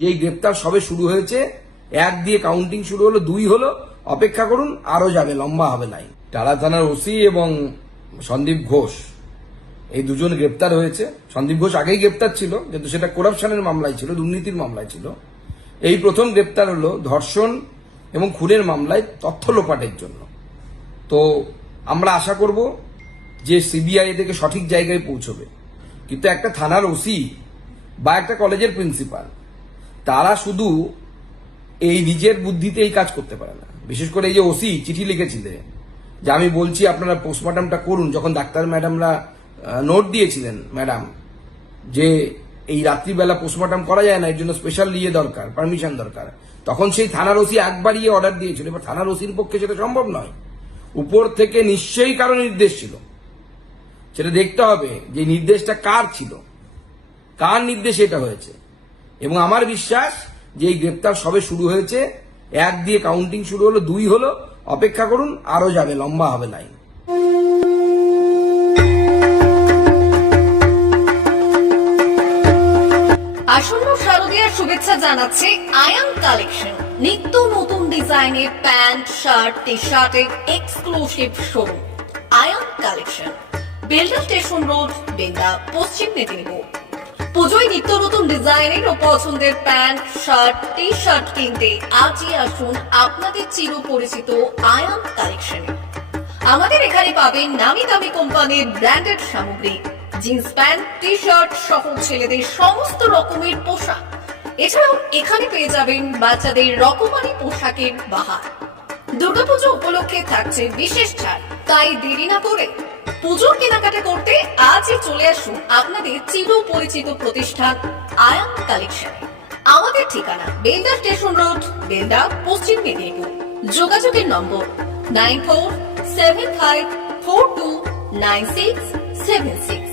যে গ্রেপ্তার সবে শুরু হয়েছে, এক দিয়ে কাউন্টিং শুরু হলো, দুই হলো, অপেক্ষা করুন আরও যাবে, লম্বা হবে লাইন টালা থানার ওসি এবং সন্দীপ ঘোষ, এই দুজন গ্রেপ্তার হয়েছে। সন্দীপ ঘোষ আগেই গ্রেপ্তার ছিল, কিন্তু সেটা করাপশনের মামলায় ছিল, দুর্নীতির মামলায় ছিল। এই প্রথম গ্রেপ্তার হলো ধর্ষণ এবং খুনের মামলায় তথ্য লোপাটের জন্য। তো আমরা আশা করব যে সিবিআই থেকে সঠিক জায়গায় পৌঁছবে। কিন্তু একটা থানার ওসি বা একটা কলেজের প্রিন্সিপাল তারা শুধু এই নিজের বুদ্ধিতে এই কাজ করতে পারে না। বিশেষ করে এই যে ওসি চিঠি লিখেছিলেন যে আমি বলছি আপনারা পোস্টমর্টমটা করুন, যখন ডাক্তার ম্যাডামরা নোট দিয়েছিলেন ম্যাডাম যে এই রাত্রিবেলা পোস্টমর্টম করা যায় না, এর জন্য স্পেশাল ইয়ে দরকার পারমিশন দরকার। তখন সেই থানার ওসি একবারই অর্ডার দিয়েছিল। এবার থানার ওসির পক্ষে সেটা সম্ভব নয়। উপর থেকে নিশ্চয়ই কারও নির্দেশ ছিল। সেটা দেখতে হবে যে নির্দেশটা কার ছিল। কার নির্দেশে এটা হয়েছে? এবং আমার বিশ্বাস যে এই গ্রেপ্তার সবে শুরু হয়েছে, এক দিয়ে কাউন্টিং শুরু হলো, দুই হলো, অপেক্ষা করুন আরও যাবে, লম্বা হবে লাইন আসন্ন শারদীয়ার শুভেচ্ছা জানাচ্ছে আয়ান কালেকশন। নিত্য নতুন ডিজাইনের প্যান্ট, শার্ট টি শার্টের exclusive showroom Ayan collection. Belda station road Benda Paschim Medinipur. পুজোয় নিত্য নতুন ডিজাইনের ও পছন্দের প্যান্ট, শার্ট টি শার্ট কিনতে আজই আসুন আপনাদের চির পরিচিত আয়ান কালেকশনে। আমাদের এখানে পাবেন নামি দামি কোম্পানির ব্র্যান্ডেড সামগ্রী, জিন্স প্যান্ট টি শার্ট সহ ছেলেদের সমস্ত রকমের পোশাক। এছাড়াও এখানে পেয়ে যাবেন বাচ্চাদের রকমারি পোশাকের বাহার। দুর্গাপুজো উপলক্ষে থাকছে বিশেষ ছাড়, তাই দেরি না করে পুজোর কেনাকাটা করতে আজই চলে আসুন আপনাদের চির পরিচিত প্রতিষ্ঠান আয়াম কালেকশনে। আমাদের ঠিকানা বেন্দা স্টেশন রোড বেন্দা পশ্চিম মেদিনীপুর। যোগাযোগের number nine four seven five four two nine six seven six.